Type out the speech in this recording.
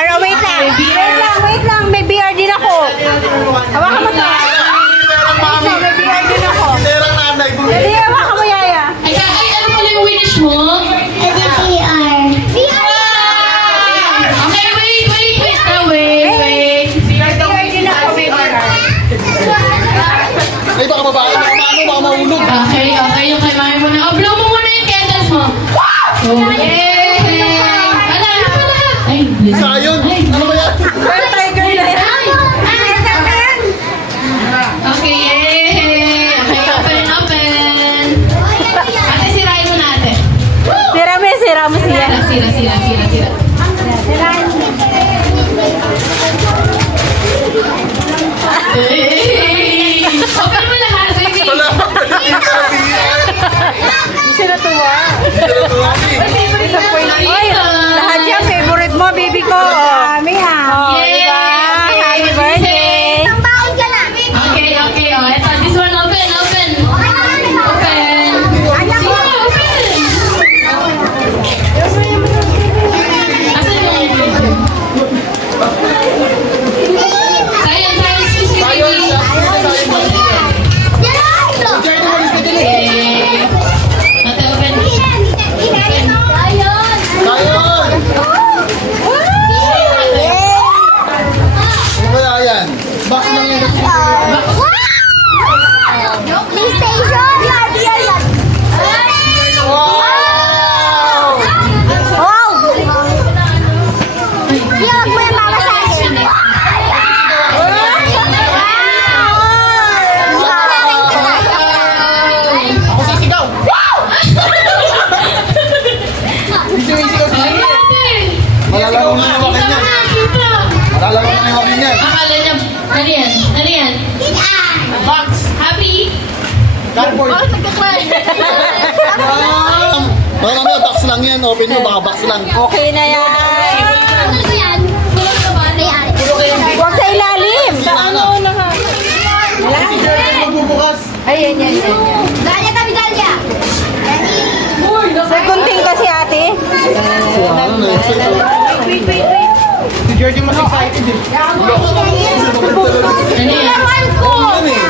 VR, oh, wait lang. Wait lang. May VR din ako. Hawakan mo to. May VR din ako. Terang nanay. Hindi, hawakan mo, Yaya. Ay, ano pala yung wish mo? VR. Okay, wait. VR din ako, VR. Ay, baka babae. Baka mahulog. Okay, yung kay mami mo na. Oh, blow mo muna yung candles mo. Oh, yay! Ano pala? Ay, Sayon. Ano ba yan? Tiger na yan. okay, yay! Okay, open. Ate, sirain mo natin. Sira mo siya. Sira. Hey! Open mo lahat, baby. Wala. Sino tuwa? Ay, Lahat yan, favorite mo, baby ko. Dami ha. Oh, diba? Happy birthday. Isang baon ka na. Okay. Oh, ito, this one, open. Sige, open. Asan yung... Science, excuse me, Sayon. baby. Okay. Ate, open. Sayon. Ano kaya yan? Box lang yan. PlayStation. VR yan. Wow! Wow! Yung mo yung mama sa akin. Ako sisigaw. Sisigaw. Malalaro na yung wakin yan. Malalaro na yung wakin yan. Akala niya, ano yan? Box. Happy? Cardboard. Baka mamaya box lang yan. Open mo, baka box lang. Okay na yan. Ano yan? Kulot ka ba? May-ari. Huwag sa ilalim. Ano? Si Jerry magbubukas. Ayan. Dalia kami, Dalia. May gunting kasi ate. Si Jerry mas excited eh. Ano yan? Laruan ko. Ano eh?